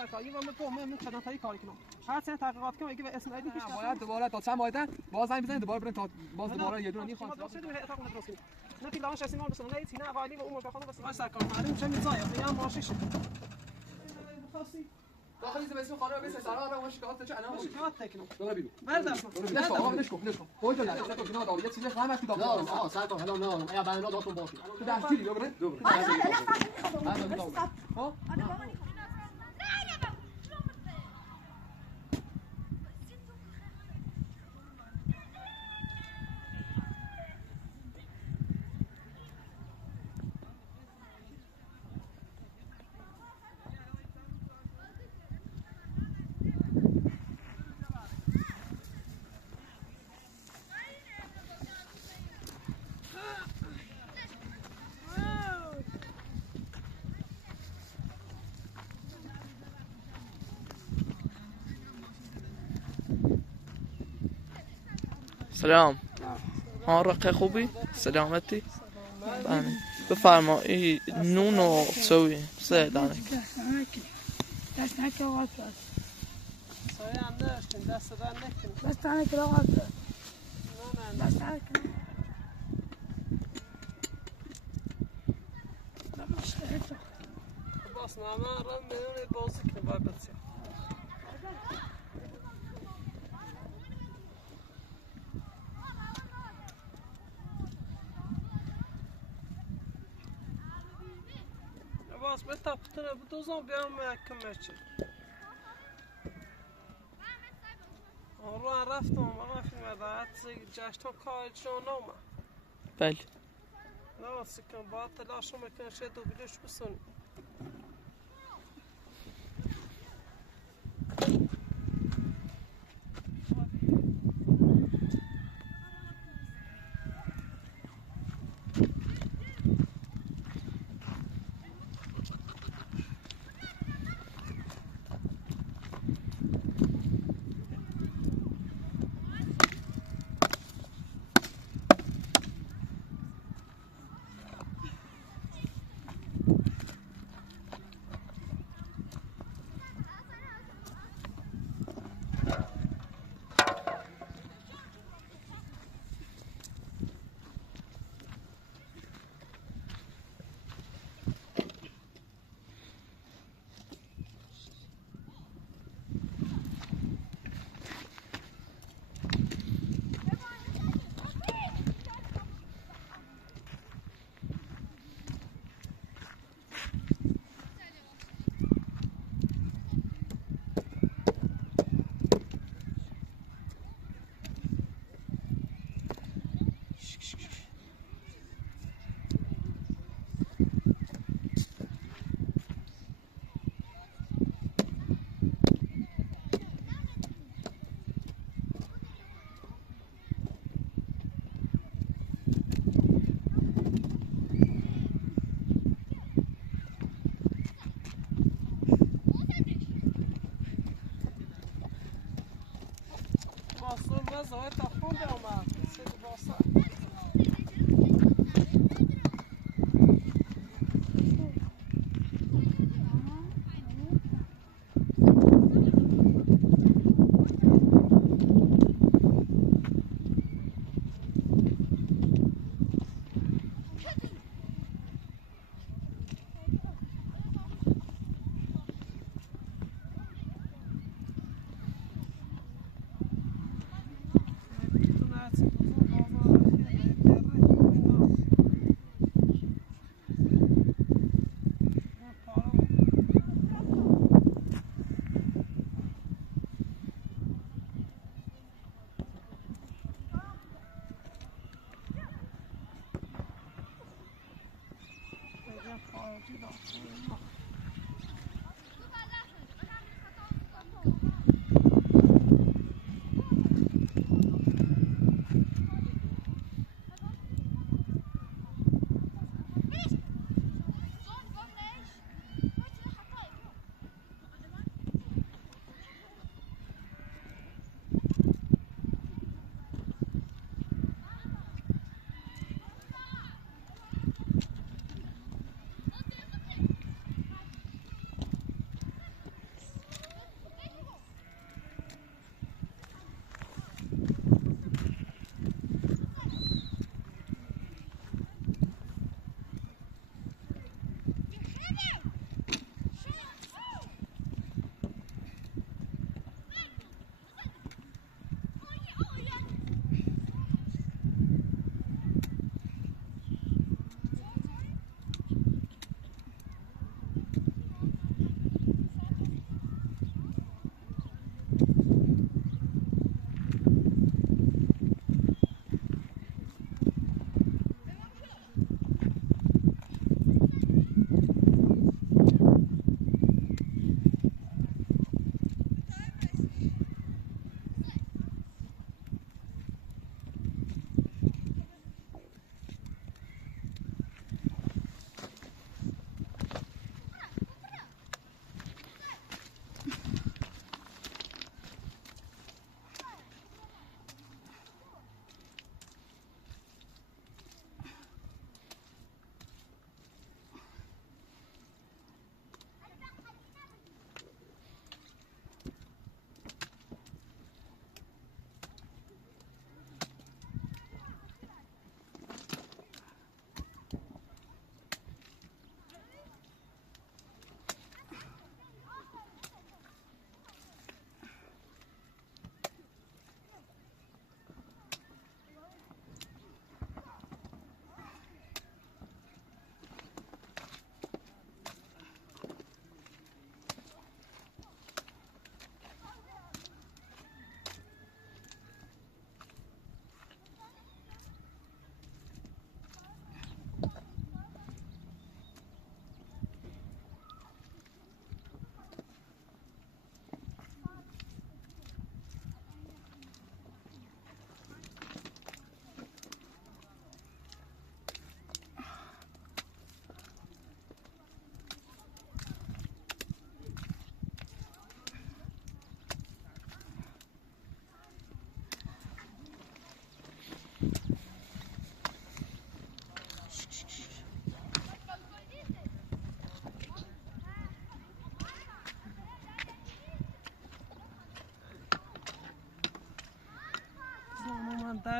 سرکار یه وام قوم من خدمت های کاری کنم هر چند تحقیقات کنم اگه به اسم ایدی پیش باید دوباره تا چند ماه باز زنگ بزنید دوباره برین تا باز دوباره یه دونه نیم خواهد نه پیلان شخصی ما بسونه نه تینا قالی و عمر بخونه بس سرکار معلوم چه میزایه میام ماشیش داخل از اسم خانه بس سرا رو شکایت چه الان شکایت تکنم دوباره بیرون برداشت نش کن خودت نه تو اینا داوری یه چیزی همش تو داخل آه سرکار هلا نه یا بنا داتون باشه تو دستگیری دوباره ها سلام ها رقه خوبی؟ سلامتی؟ بله بفرما این نون و سوی سه دانه دست نکه آقا کرد سایه هم نشتیم دست در نکنیم دست نکه آقا کرد نه دست نکه باس ماما رو میونه بازی کنه باید بسید باس بتافتنه بدوزم بیام محکم میشه آن رو رفتم آقا فیلم دارد جشتون کار جان نامه بله نه سکن باید تلاشم میکنه شاید دو بیلوش بسونی زاید تا خونده اومد سید باسا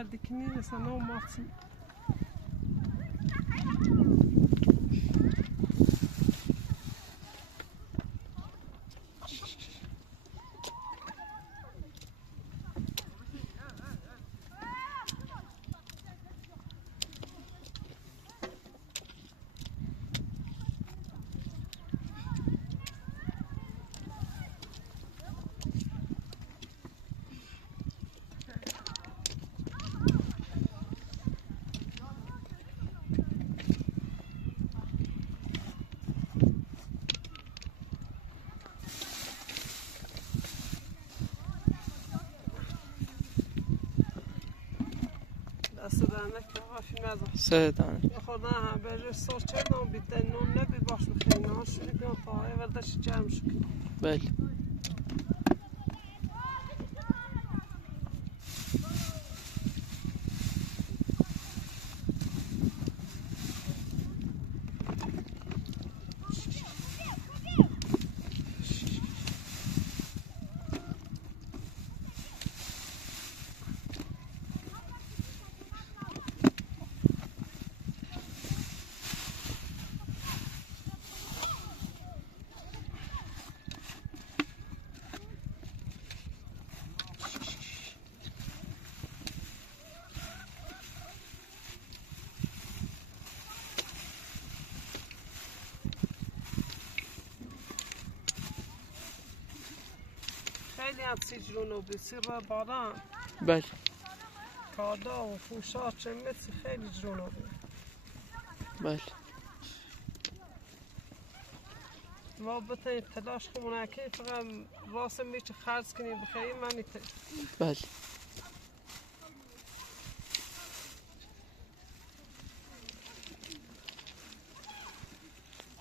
سردی کنی مثلا مارسی دست درنک آفی مزه سه دانه خدا هم به سوچ چردم بیده نون نبی باش بخیر نه شدی بیان پاهای وردش جمع شد بله خیلی هم سیجرون و بسیر را باران بله کادا و خوشا چمتی خیلی جرون رو بله ما بتنید تلاش خمونه که فقط راسم میچه خرز کنی بخیری من میتنید بله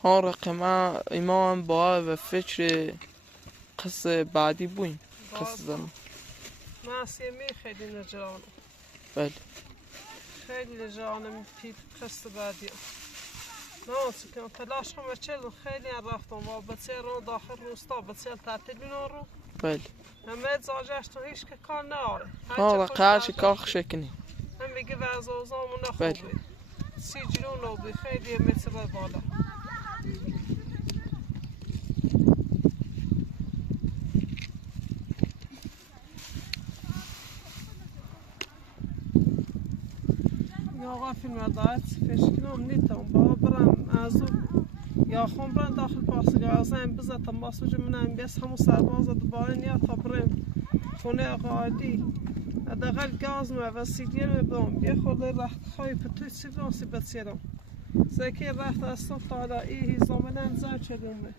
ها رقم امام با و فکر قصه بعدی بویم قصه زمان معصیه می خیلی نجرانم بله خیلی نجرانم پی قصه بعدی نه سکن تلاش خمه چل خیلی رفتم و بسیار رو داخل روستا بسیار تعطیلین رو بله همه زاجهش تو هیچ که کار ناره ها رقاش کاخ شکنی هم میگه وضع اوزامون بله. نخوبه سی جنون رو بی خیلی مثل بالا یا آقا فیلم دارد فشکنم نیتم بابا برم ازو یا خون برم داخل پاسگاه ازم بزدم باسوج منم بیس همون سرباز دوباره نیا تا برم خونه آقا عادی حداقل گاز مه و سیدیر بدم یه خورده رخت خواهی پتوی سیبران سی بسیرم سکی رخت از صف تا حالا ای هیزامنن زر چلومه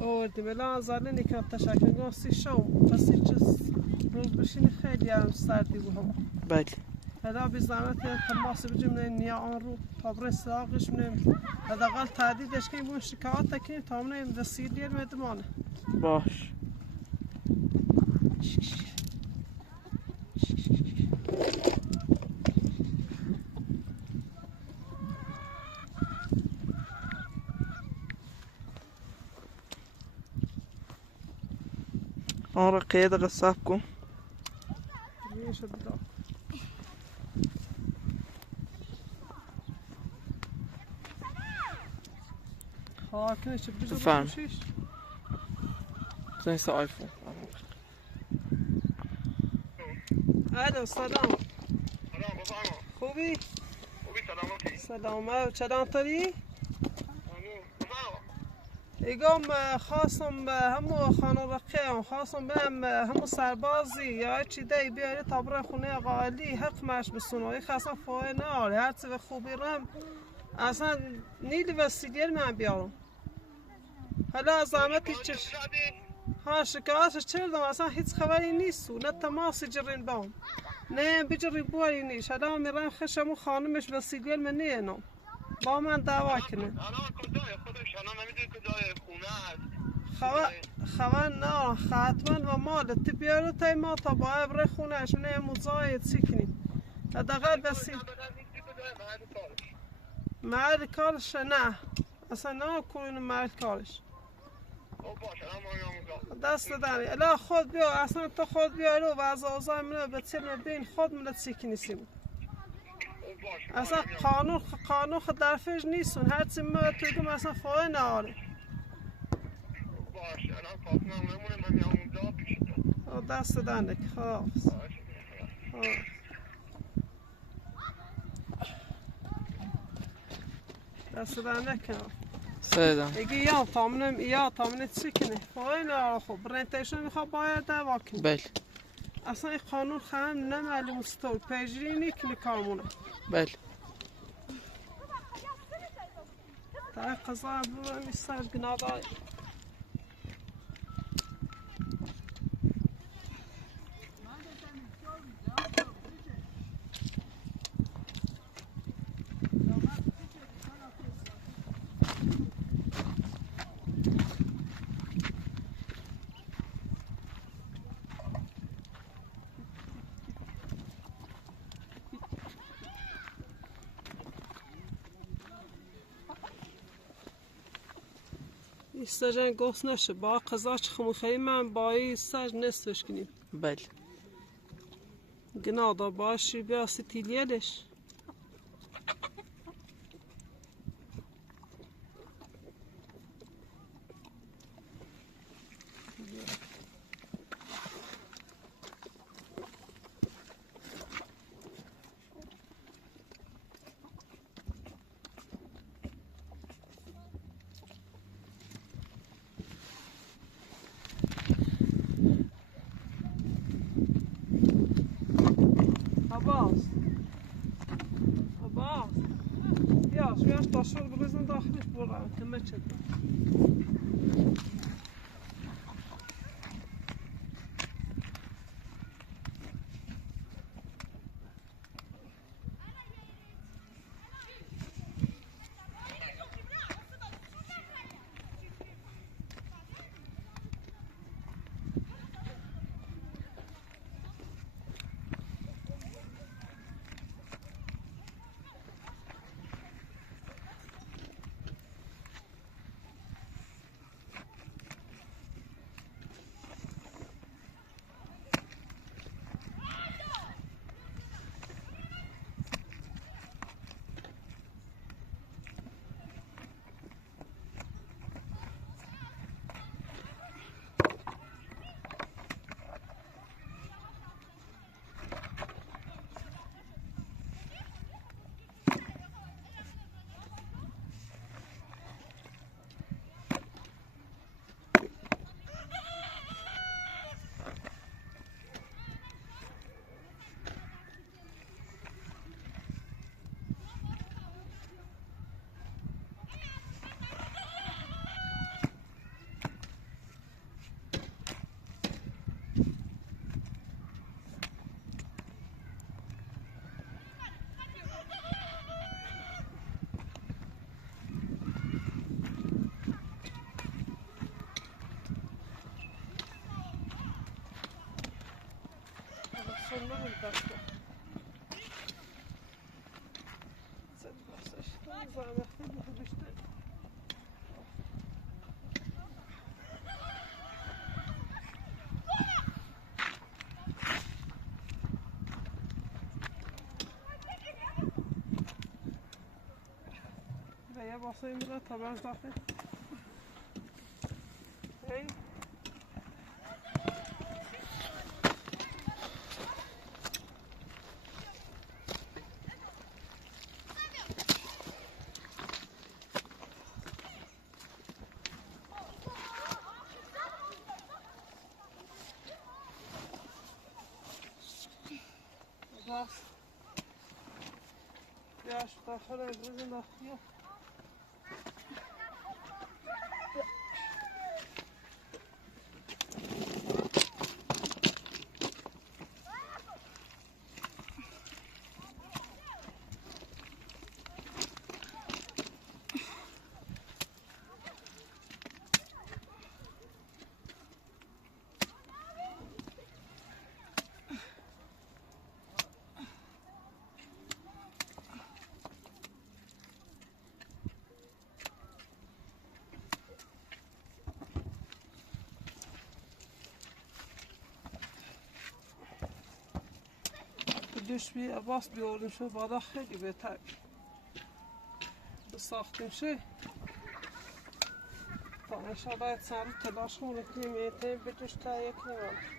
آوردیم الان زرنی که تشکر گاه سی شام پسی چیز روز بشین خیلی هم سردی بود هم بله حالا بی زحمت تماس بجیم نیا آن رو تا بره سراغش منیم حداقل تعدیدش کنیم بون شکایت کنیم تا منیم رسیدیر مدمانه باش آره قید قصاب کن میشه بدا خاکنش بجو بفرم. بشیش زنیست آیفون الو سلام خوبی؟ سلام چطوری؟ ایگام خواستم همو خانه رقیم خواستم برم همو سربازی یا چی دی بیاری تا برای خونه قالی حق مش بسونو خواستم فایه ناره هرچی به خوبی رم اصلا نیلی وسیلیر من بیارم حالا زحمتی چش ها شکایتش چردم اصلا هیچ خبری نیست نه تماسی جرین بام نه بجری بوری نیست حالا میرم خشمو خانمش وسیلیر من نینم با من دعوا کنه الان کجای خودش الان نمیدونی کجای خونه هست خبر نه حتما و مال تی بیارو تای ما تا با ابر خونش نه مزاید سکنیم حداقل بسی محل کارش نه اصلا نه کنون محل کارش باشه الان ما میام اونجا دست دادن الا خود بیا اصلا تو خود بیا رو و از آزای منو به تیر بین خود منو تسیکی نیستیم اصلا قانون خود در فیش نیستون هرچی ما توگم اصلا فایه نهاره باش الان کافی ممنونه من میام اونجا پیش تو دست دادن که خلاص دست دادن نکنم سیدم اگه یا تامنه چی کنه فایه نهاره خب برنتشون میخواه باید دوا کنه بله اصلا این قانون خواهم نمعلوم ستور پیجری نیکنی کارمونه بله تا قضا برو میستر گنادای استاجن گوست نشه با قضا چه خموخی من با این استاج نصفش کنیم بله گنادا باشی بیا ستیلیلش Abbas. Ja, zojuist pas voor de rest dag is voor de match. Ya basayım biraz taban zaten. Hey. Bas. Ya şu tarafa evrizin akıyor. دوش بی عباس بیاریم شد بادا خیلی بهتر ساختیم شه تا انشاءالله سر تلاش خونه کنیم ایتیم بجوش تا یک نمیم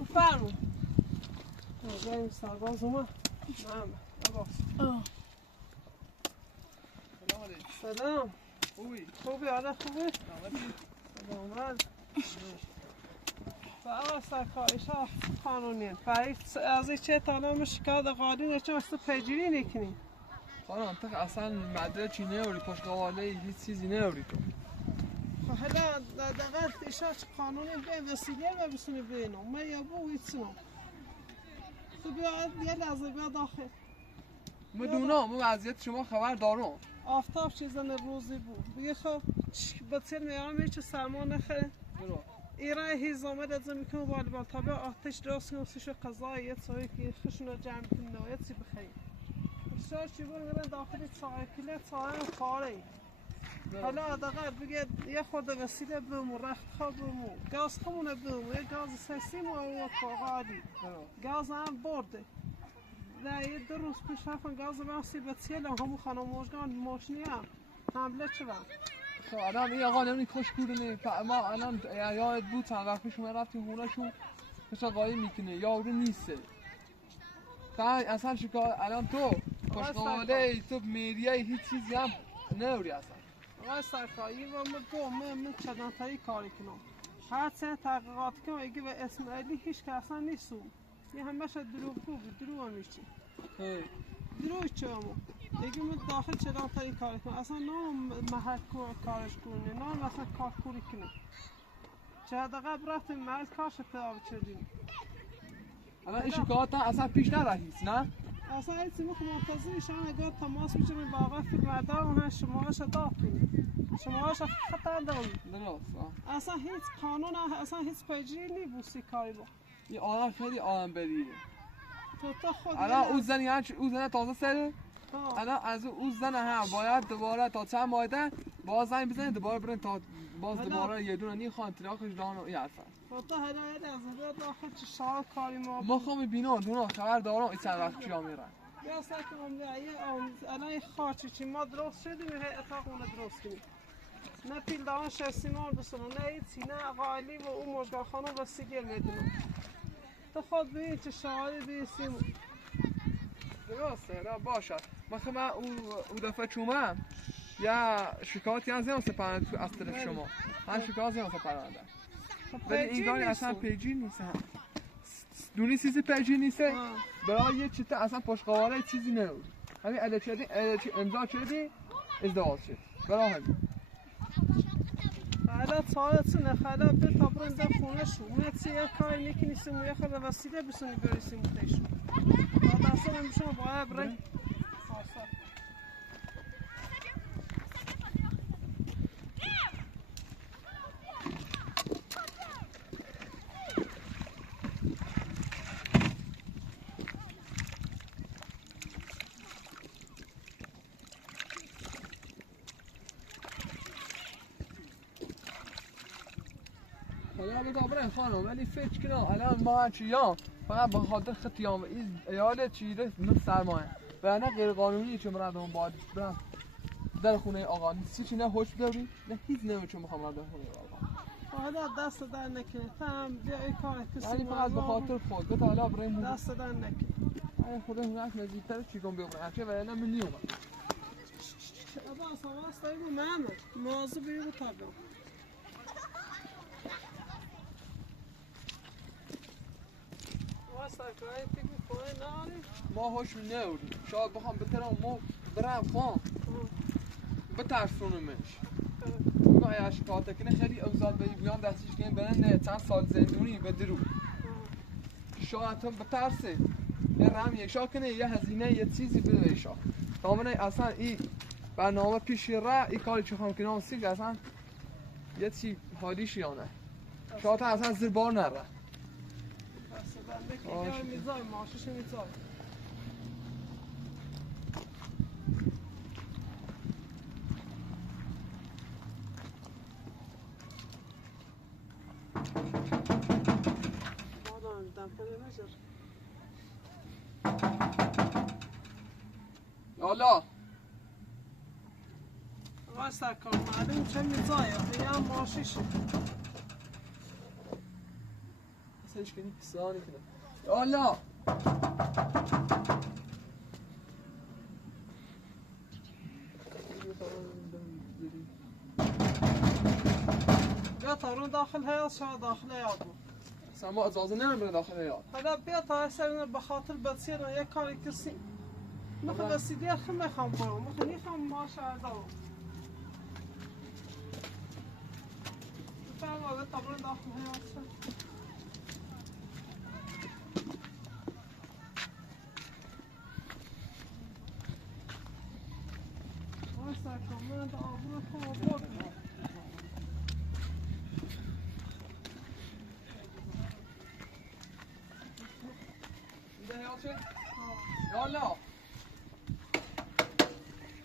بفرمون بریم سرباز اومد نعم عباس سلام خوبی آده خوبی؟ سلام فعلا سرکاریش ها قانونین فرید از چه تانام شکایت قانونی چه مثل پیجیری نکنی؟ خانم تو اصلا مدره چی نیوری پشت قواله هیچ چیزی نیوری تو حالا دقیقا ایشا چه قانونی به وسیله و بسونی بینم من یا بو ایتسنم تو بیا یه لحظه بیا داخل مدونم من وضعیت شما خبر دارم آفتاب چیزن روزی بود بگه خب بطیر میارم هیچ سرما نخه ایران هیز آمد از میکنم والیبال تا بیا آتش درست کنم سیش قضایی یه سایی که خشون رو جمع کنم و یه چی بخیریم شاید چی بود میرن داخلی سایکله سایم کاری حالا دقیقا بگه یه خود وسیله بمو رخت خواب بمو گاز خمونه بمو یه گاز سیسیم و یه کاغادی گاز هم برده نه یه 2 روز پیش رفتن گاز بحثی به تیل همون خانم موشگان ماشنی هم حمله چرا خب الان این آقا نمیدونی کش کورونه ما الان یاد بود چند وقت پیش اومد رفتیم خونه شون کشا قایم میکنه یارو نیسته اصلا شکایت الان تو پشت قواله تو میریه هیچ چیزی هم نوری اصلا آقای سرکاری و من چندانتایی کاری کنم هر چند تحقیقات کنم اگه به اسماعیلی هیچ که اصلا نیستم یه همه شد دروغ بود دروغ هم میشی دروغ چه همون اگه من داخل چندانتایی کاری کنم اصلا نام محل کارش کنه نام اصلا کار کوری کنه چه دقیقه رفتیم محل کارش پیدا بچردیم الان این شکایت اصلا پیش نرهیست نه؟ اصلا هیچی مخم منتظرشان اگر تماس میشونیم با آقای فیلمردار اونها شماهاش داد کنیم شماهاش خطر داریم درست اصلا هیچ قانون اصلا هیچ پیجی نیبوسی کاری با این آدم خیلی آدم بریه تو خود الان او زنی او زنه تازه سره الان از او زنه هم باید دوباره تا چند مایده باز زنی بزنی دوباره برن تا باز دوباره یه دونه نی خوان تراخش دان و این حرفا تو هلا از اون داخل چه شال کاری ما خواهم بینم دونا خبر دارم این چند وقت چیا میرن یا ساکم الان خاطر چی ما درست شدیم اتاق اون درست کنیم نه پیل دان شسیمان بسونم نه ایتی نه قالی و اون مشگاه خانم و سیگل میدونم تو خود ببین چه شاهدی بیسیم درسته را باشد من او دفعه چومم یا شکایتی از نیم سپرنده تو از طرف شما من شکایت نیم سپرنده ولی این گاری اصلا پیجی نیست دونی چیزی پیجی نیسته برای یه چیزی اصلا پشت قواره چیزی نبود همین الکی امضا شدی ازدواج شد برای همین حالا سالتونه حالا به تابرون در خونه شو میتی یه کاری نکنیسیم و یه خود وسیله بسونی بریسیم بودیشون حالا اصلا میشون باید برای حالا بذار بریم خانم ولی فکر کنم الان ما چیام فقط به خاطر ختیام این ایالت چیره من سرمایه و نه غیر قانونی چون مردم باید برم در خونه آقا نیستی نه هوش داری نه هیچ نمیچون میخوام در خونه آقا حالا دست در نکنه تام بیا ای کار کسی یعنی فقط به خاطر خود بتا حالا بریم دست در نکنه ای خدا هناك نزدیکتر چی کنم بیام چه ولی نه من نیومد ابا سواس داریم من موضوع بیرو تابم ما هوش نمیدیم شاید بخوام بترم ما برم خان بترسونمش ما یا شکایت کنه خیلی اوزار بیان دستش کنه برن چند سال زندونی بدرو شاید هم بترسه یه رم یک شا کنه یه هزینه یه چیزی بده ایشا تامنه اصلا این برنامه پیش را این کاری چه خواهم کنم سیگ اصلا یه چی حالیش یانه شاید اصلا زیر بار نره میزای ماشش میزای یالا آقای سرکار معلوم چه میزایه خیلی ماششه اصلا هیچ کنی پسانی کنه یالا بیا تارون داخل حیات شما داخل حیات بود اصلا ما اجازه نمیدیم داخل حیات حالا بیا تا اصلا به خاطر بسیار یک کاری کسی میخوام بسیدی خیلی میخوام برم میخوام ماشه ادام بفرما به تارون داخل حیات شد یالا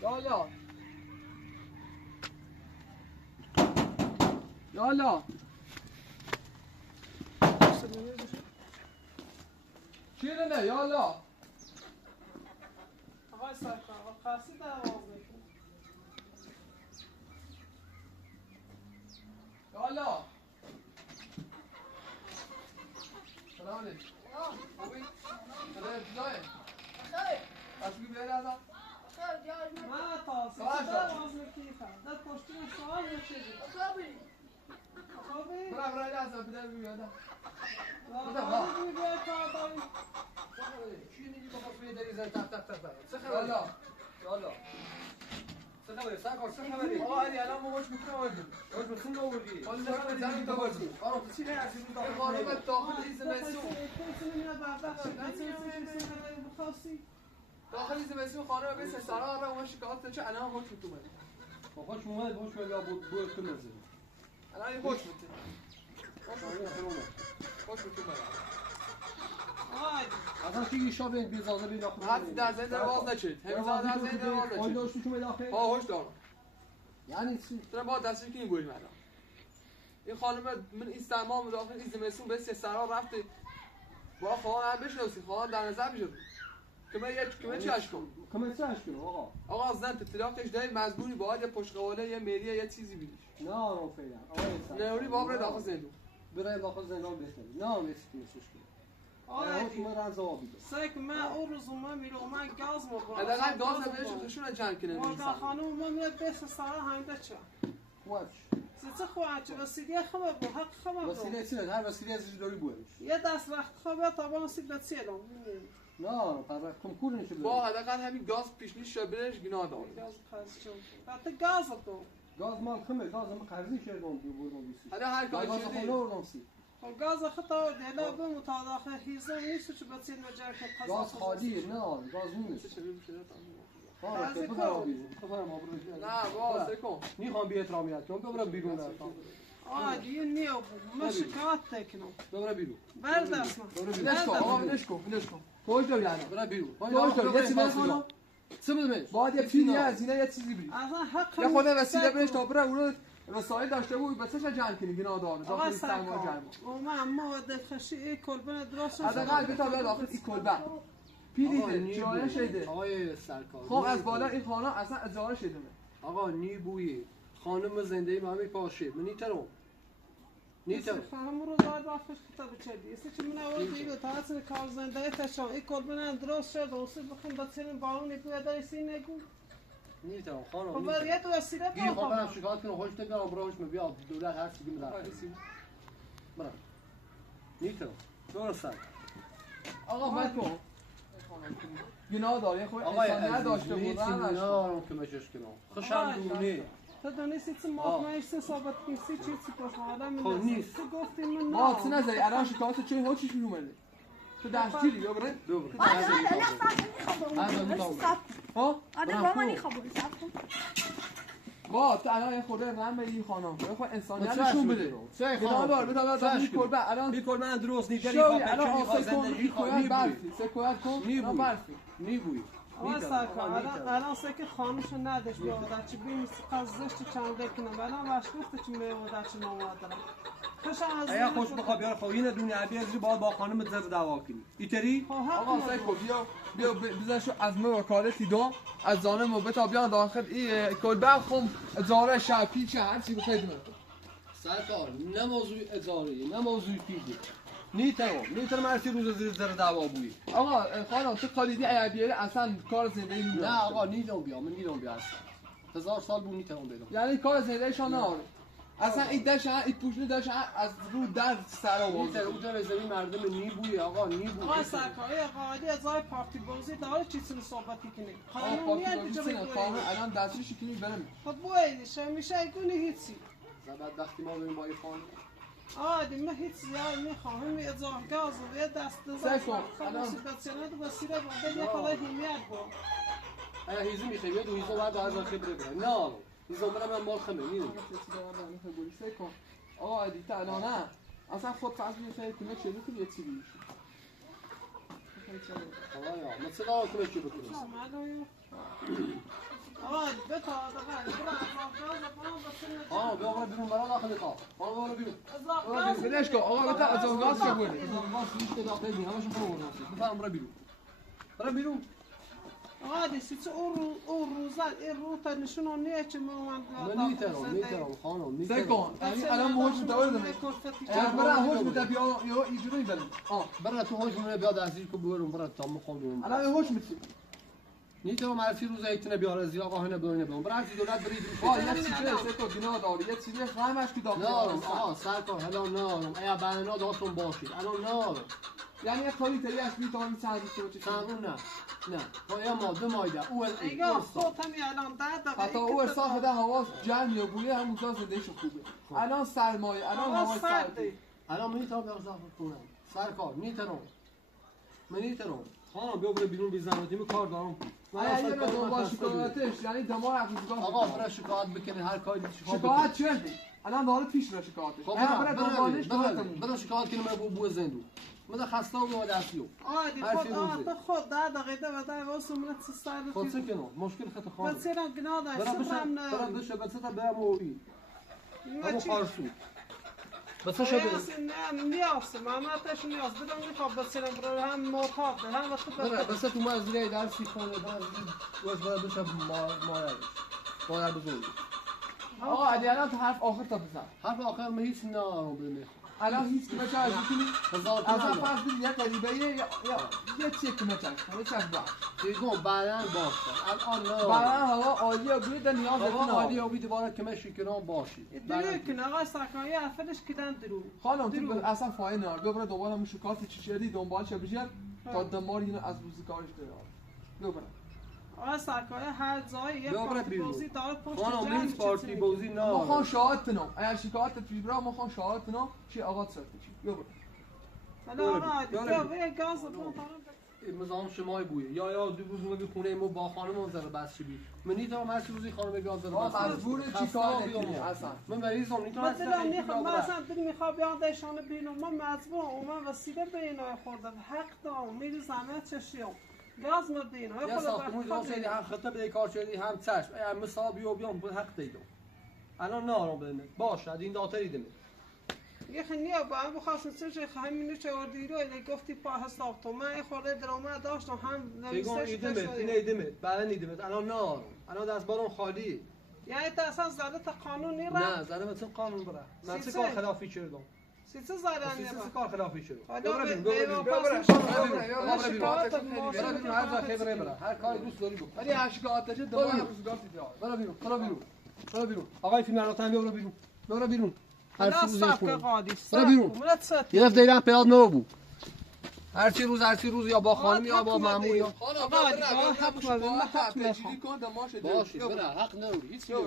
یالا یالا چیه نه یالا آقای سرکار قصی در آواز بکن یالا سلام علیکم خوبی؟ خدای بزایه اشکی بیاری ازم نه تاسه در آواز بکیفم در پشتی سوال بچیدی خوبی؟ برای برای ازم بیدر بیادم خوبی بیای تا داری چی میگی بخواد بیادری زن تق تق تق چه خبری؟ یالا یالا چه خبری؟ سرکار چه خبری؟ آقا علی الان ما خوش میکنم آوردیم خوش بسون آوردی؟ حالا نکنه زمین تا بازی آره چی نه از این این خانم داخل این زمستون داخل این زمستون خانم به سرا را اون شکایت چه الان خوش میتونه خوش اومد خوش ولی بود کم نزدی الان این خوش میتونه خوش میتونه اصلا چی شابه بیزازه بی داخل حد در زنده باز نچید همین زاد در زنده باز آی نچید داشتی تو داخل ها هوش دارم یعنی چی دارم با دستی که این گویی الان این خانم من این سرما داخل این زمستون به سرا رفته با خواهان هم بشناسی خواهان در نظر بشه که چی اش کن کمی چه اش کنم آقا زن تطلاقش داری مزبوری باید یه پشت قواله یه میلیه یه چیزی بیدیش نه رو فعلا نهوری بابره داخل زندون برای داخل زندان بهتری نه نیستی سوشکی آره شما رنز آبی سک من اون روز من میرم من گاز میخورم حداقل گاز بهش خشون جمع کنه واقعا خانم من میاد بس سارا هنده چه خوش چه خواهد چه وسیله خبر بود حق خبر بود وسیله چیه هر وسیله ازش داری بودش یه دست وقت خوابه تا با نصیب بسیلم نه پس کنکور نشه با حداقل همین گاز پیشنیش شبرش گناه داره گاز خرج چون حتی گاز تو گاز مال خمه گاز هم قرضی شدم بردم بیسی حالا هر کاری گاز شدی خونه بردم سی گاز خطا دیلا به متداخل هیزم نیست چه بسیل مجر که گاز خالی نه گاز نیست آره که ببرم بیرون ببرم آبرو نه با سکون میخوام بی احترامیت کنم ببرم بیرون دیگه نیو من شکایت تکنم ببرم بیرون بردست ولش کن آقا ولش کن توش داری الان برم بیرون توش داری یه چیزی چه بدم باید یه پیری هزینه یه چیزی بری اصلا حق یه خود وسیله برش تا بره اون رساله داشته بود بس چه جمع کنی گناه داره آقا داخل سرما جمع سرکار ما دفخشی ای کلبن درست شد حداقل بتا بیاد داخل این کلبه پیریده جایه شده آقای سرکار خب از بالا این خانه اصلا اجاره شده آقا نی بویی خانم زنده ما میپاشه منی ترو نیتر فهم رو دار داخل کتاب چدی است چه من اول دیگه تا از کار زنده تاشو ای کلبن درست شد واسه بخون با سرین باون نگو دای سین نگو نیتر خانم خب باید تو وسیله بیا خب برام شکایت کنم خوش تگم براش بیا دولت هر چیزی میذاره برام نیتر درست آقا بکن گناه داره خب آقا انسان نداشته بود نه دارم که مشش کنم خوشم دونی تو دونیسی چه ماهی سه ثابت کسی چی پاسخ خب نیست تو گفتی من ما چه نظری الان شکایت چه هو چیش میومده تو دستگیری بیا برن ها آره با من خوابو با تو الان خورده رم به این خانم خب انسانیت نشون بده گناه دار بتا این کلبه الان این کلبه درست نیست شوی الان آسه کن این کویت برفی سکویت کن نه برفی نیبوی آقا سرکار الان سه خانوش ندش بیاد چه بیم قزشت چند کنم الان واش گفت چه میواد چه نوادر خوشم از ایا خوش بخواب بیار خو این دنیا بیازی با خانم زر دعوا کنی ایتری آقا سایکو بیا بزنشو از ما وکالتی دو از زانم بتا بیان داخل این کلبه خم اجاره شبی چه هر چی بخیر من سرکار نه موضوع اجاره نه موضوع پیده نیتر مرسی روز زیر در دعوا بوی آقا خانم تو خالیدی اگه بیاری اصلا کار زندگی نمیره نه آقا نیدم بیا من نیدم بیا اصلا 1000 سال بود نیتم بیام یعنی کار زندگیشان نه اصلا این دش این پوشنی دش از رو در سر آورد نیتر اون رزمی مردم نی بوی آقا نی بوی آقا سرکاری قاعده از پارتی بازی داره چیزی صحبتی کنی آقا پارتی الان دستش کنی برم خب بویش میشه گونی هیچی بعد وقتی ما بریم با این خانم عادی ما هیچ زیاد میخواهم اضافه گاز و دست سکون خلاص بچه‌ها تو وسیله بعد یه خدای حمیت با ایا هیزو میخواد دو هیزو بعد از آخر بره نه هیزو من مال خمه میدونی سکون آقا دیتا الان نه اصلا خود فرض می‌کنه که چه می‌کنی یه چیزی میشه آقا یا مثلا کنه چی بکنه آقا بتا بیا بیرون برای داخل کار برو بیرون بلش کن آقا بتا از اون گاز بگو نیست داخل می همش برو بفهم برو بیرون آقا دیسی چه اون روزا این رو تا نشون نیه چه من نیترم خانم سکون الان موج دور داره برا هوش میده بیا یا اینجوری بریم برا تو هوش میده بیا دستش کو برون برا تا میخوام الان هوش میده نیترم مرسی روز ایتونه بیاره زی آقا هنه برون برا هرچی دولت برید یه چیزی سکون گناه داری یه چیزی فهمش که داخل آقا سرکار هلا نارم ایا بنا داتون باشید الان نارم یعنی یه کاری تری از میتونم چند روز سامون نه باید ما دو مایده او ایگا خود همی الان ده حتی او احساس ده هوا جمعی و بویه همون جا زندگیش خوبه الان سرمایه الان هوای سرده الان میتونم برزاف کنم سرکار نیترم خانم بیا برو بیرون بی زحمتی کار دارم یه رو دنبال شکایتش یعنی دماغ افزودگاه آقا برای شکایت بکنی هر کاری شکایت چه الان داره پیش رو شکایتش برای دنبالش برای شکایت کنی من بو زندو من خسته و اومده اسیو عادی خود ده دقیقه و ده واسه من سر خود چه کنم مشکل خط خانم بس اینا گناه داشت برای بشه بس تا برام اوی همون خارسو بس شو نه نیاز ماماتش نیاز بدون میخواد بس اینا برای هم موقع هم وقت بس تو ما از روی درسی خونه باز برای بشه مادر بزرگ آقا الان حرف آخر تا بزن حرف آخر من هیچ نارم بمیخوام الان هیچ کمه چه می‌کنی؟ هزار اصلا فرض کنید یک قریبه یا چه کمه چه دیگه بعداً باشه الان نه بعداً هوا عالی و بود نیاز هوا عالی و بود دوباره کمه شکران باشی دیگه که آقا سرکاری افدش کدن درو خانم تو اصلا فایده نداره دوباره دوباره همون شکایت چی شدی دنبال چه بشه تا دمار اینو از روز کارش بیاره دوباره آقا سرکاری هر جایی یه پارتی بازی داره پشت خانم نیست پارتی بازی نه ما خان شاهد تنم اگر شکایت تیبرا ما خان شاهد تنم چی آقا صرف چی دوباره حالا آقا دیگه گاز مزام شمای بویه یا دو روز میگه خونه ما با خانم زره بس چی من نیتام هر روزی خانم گاز زره بس مجبور چیکار کنی اصلا من مریضم نیتام مثلا دل میخواد بیان دشان بینم ما مجبور اومم وسیله بینا خوردم حق دارم میری زحمت چشیام گاز مدین یا ساختمون جان شدی هم خطه به کار شدی هم چشم ای مصابی و بیام حق دیدم الان نارم بدمه باشه این داتری دمه یه خنیا با هم بخواستم چه همینو چه وردی رو اگه گفتی پا حساب تو من خورده درآمد داشتم هم بگم ایدمه این ایدمه بعد ایدمه الان نارم الان دست بارم خالی یعنی تا اصلا زده تا قانونی را نه زده مثل قانون بره من چه کار خلافی کردم سیسه زده سیسه کار خلافی شد هر کاری دوست داری بکن ولی اشکات داشته دوباره روزگار تیار برو بیرون آقای فیلم راتن بیا برو بیرون هر چی روزی خونه برو بیرون یه دفعه دیدم پیاد نبود هر چی روز یا با خانم یا با مامور یا آقا حق من حق میخوام باشه بره حق نداری هیچ چیزی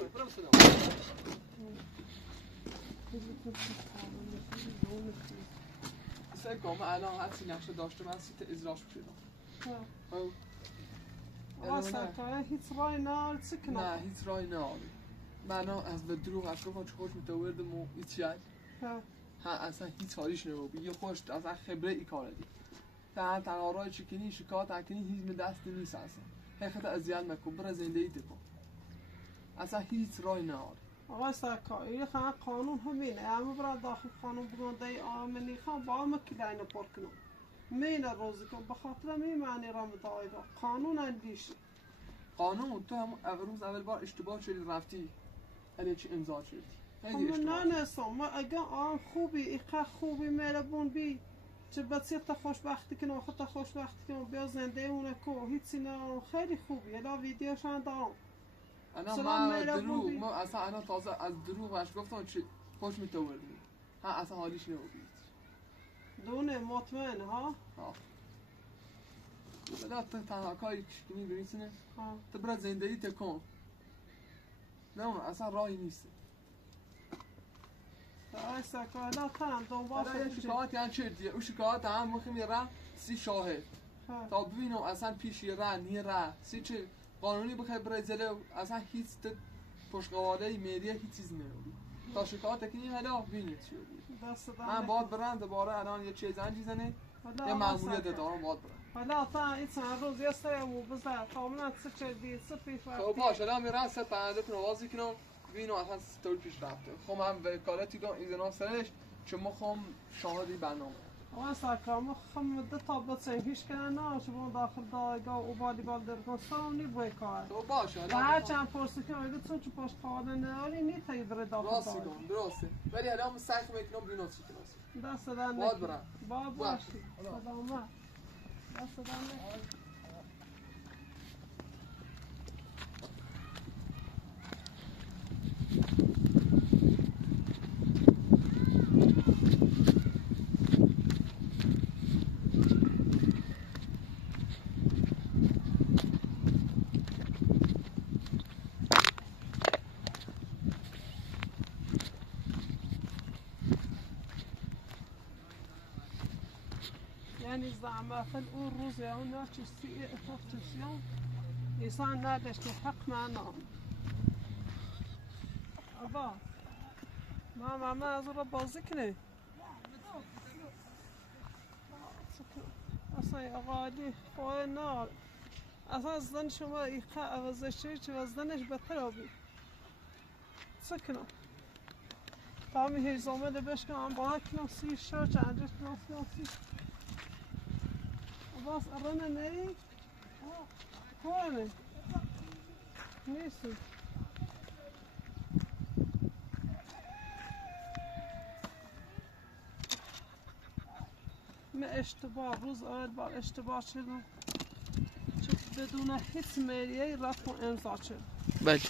سه گام الان هرچی نقشه داشته من سیت اجراش شدم واسه هیچ رای نه سکنه نه هیچ رای نه من از به دروغ از گفتم چه خوش میتوردم و هیچ شد ها اصلا هیچ حالیش نبود یه خوش اصلا خبره ای کار دی تنها رای چکنی شکایت اکنی هیچ می دست نیست اصلا حقیقت اذیت مکن برای زندگی تکن اصلا هیچ رای نه آقا سرکاری خانه قانون همینه اما برای داخل قانون بگنده آمنی خان با همه کلین پر کنم مینه روزی کن بخاطر می معنی را مدایگا قانون اندیشی قانون تو هم اول بار اشتباه شدی رفتی علی چی امضا شدی نه نسام ما اگه آن خوبی ایقا خوبی مهربون بی چه بسیار تا خوشبختی کنم خود تا خوشبختی کنم بیا زنده اونه کو هیچی نه خیلی خوبی الا ویدیوشان دارم ما اصلا انا تازه از دروغ باش گفتم چی خوش میتوردی ها اصلا حالیش نبود دونه مطمئن ها بلا تنها کاری که میدونی تو برای زندگی تکن نه اصلا راهی نیست اصلا کلا تن دنبال شکایت یعنی چه دیگه اون شکایت هم مخیم یه راه سی شاهد تا ببینم اصلا پیش یه راه نیه راه سی چه قانونی بخوای برای جلو اصلا هیچ پشتقواله میریه هیچ چیز نمیدی تا شکایت کنی حالا ببینید چی بود من باید برم دوباره الان یه چیز انجیزنه یه معمولیت دارم باید برم حالا تا این چند روز یه سرمو بزن کاملا چه چیزی چه پیفرتی خب باشه الان میرم سه پنده نوازی کنم ببینم اصلا طور پیش رفته خب من وکالتی دارم ایزنا سرش چون میخوام شاهدی برنامه آن سرکار خم مدت تا بتسهیش کنن نه شما داخل دایگاه و والیبال درگستان نی بوی کار تو باشه و هر چند پرسی که اگه تو چه پشت خواهده نهاری نی تایی بره داخل دایگاه درسته ولی الان سعی میکنم ببینم چی کنم دست دادن باید برم باشی سلامت دست دادن یعنی زعمت اون روز یا اون چیزی افتادشیان انسان نداشت حق معنا ابا ماما از رو بازی کنه اصلا آقایی خواه نار اصلا زن شما ایقا عوضشه چه وزنش بهتر آبی چه کنم تامی هیزامه لبش کنم با کنم سی شو چندش کنم سی باس ارنا نری کونه نیستی من اشتباه روز اول بار اشتباه شدم چون بدون هیچ میریه رفت و امضا شد بله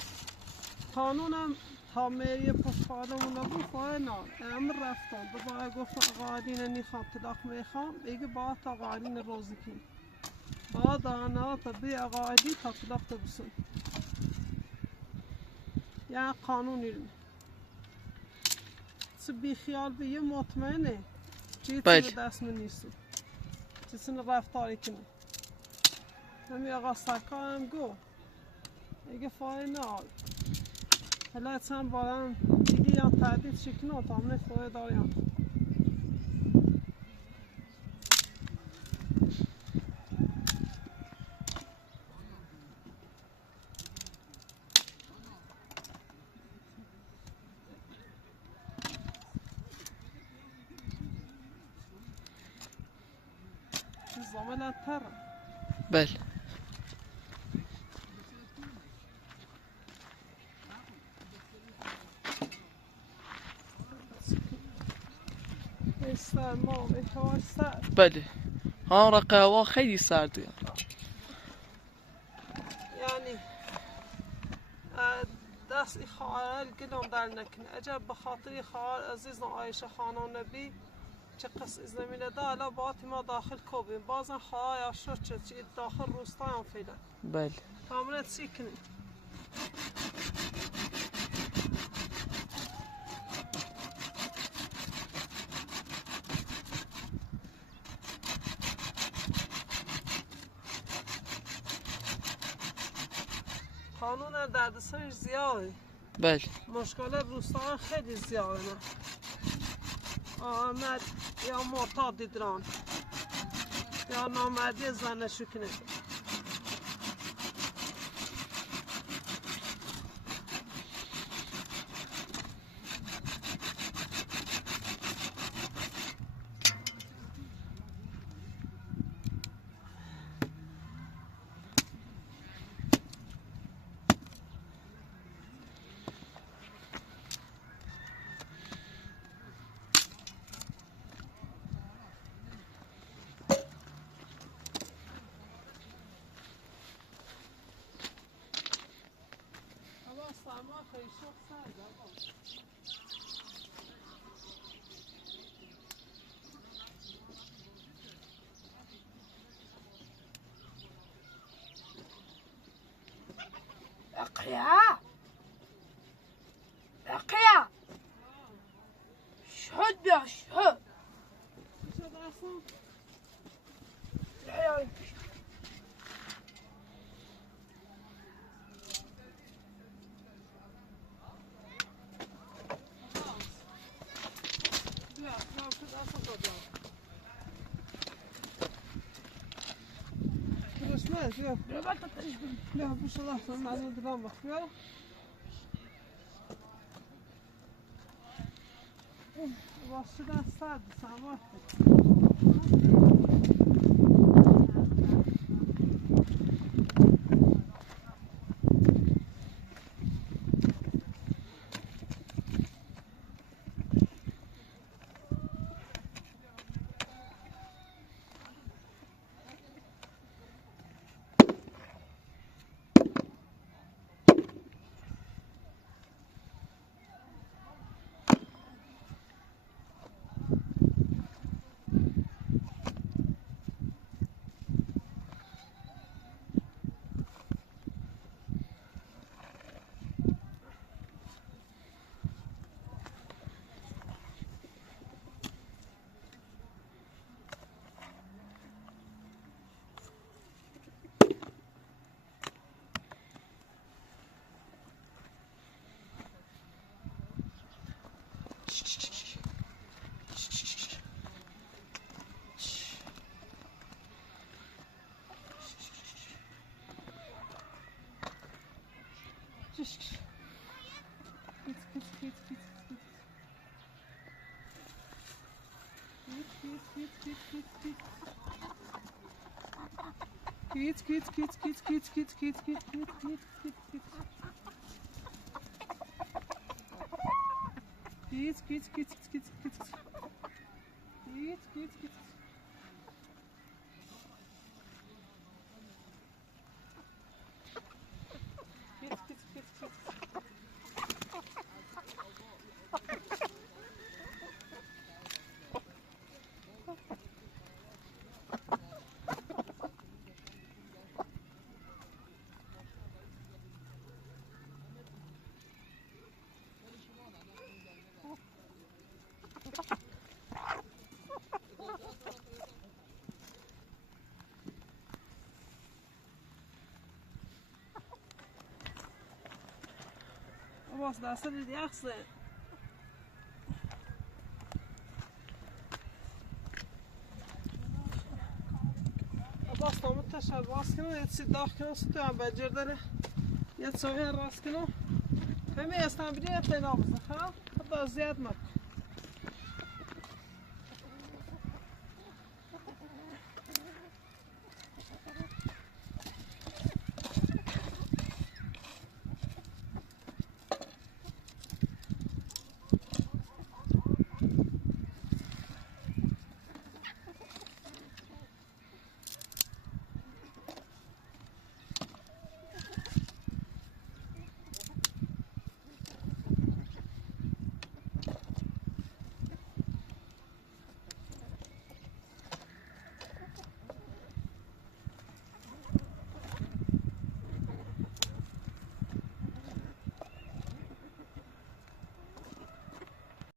قانونم تا میریه پشتخوادمون نبود خواه نام امر رفتم دوباره گفتم آقایین نیخوام طلاق میخوام دیگه با تا آقایین روزی کن با دانا تا بی آقایدی تا طلاق بسن یا قانونی رو چه بی خیال به یه مطمئنه چیزی دست من نیست چیزی رفتاری کنه همی آقا سرکارم گو اگه فاینال حالا چند بارم دیگه یا تردید شکنه تا همه خواه داریم کاملا تر. بله. سرما هوا سرد. بله. رقه هوا خیلی سرده. یعنی دست خواهر گلم در نکن. اگر بخاطر خواهر عزیز عایشه خانم نبی چه قص زمینه دالا باتی ما داخل کوبیم بازن خواهر شد چه داخل روستا هم فیلن. بله. کاملا چی کنیم؟ قانون دردسرش زیاده. بله. مشکل روستا خیلی زیاده. آمد یا معتاد دیدران یا نامردی زنشو کنه. اقيا شهد يا شهد لا بس الله سمعنا دراما خير واسدا صاد سامح باز دست دیدی اخسه باز تامت تشار باز کنم یه سی داخل کنم سوتو هم بجر داره یه سویه راست کنم همه استنبیلی پیدا بزن خب خدا زیاد مکن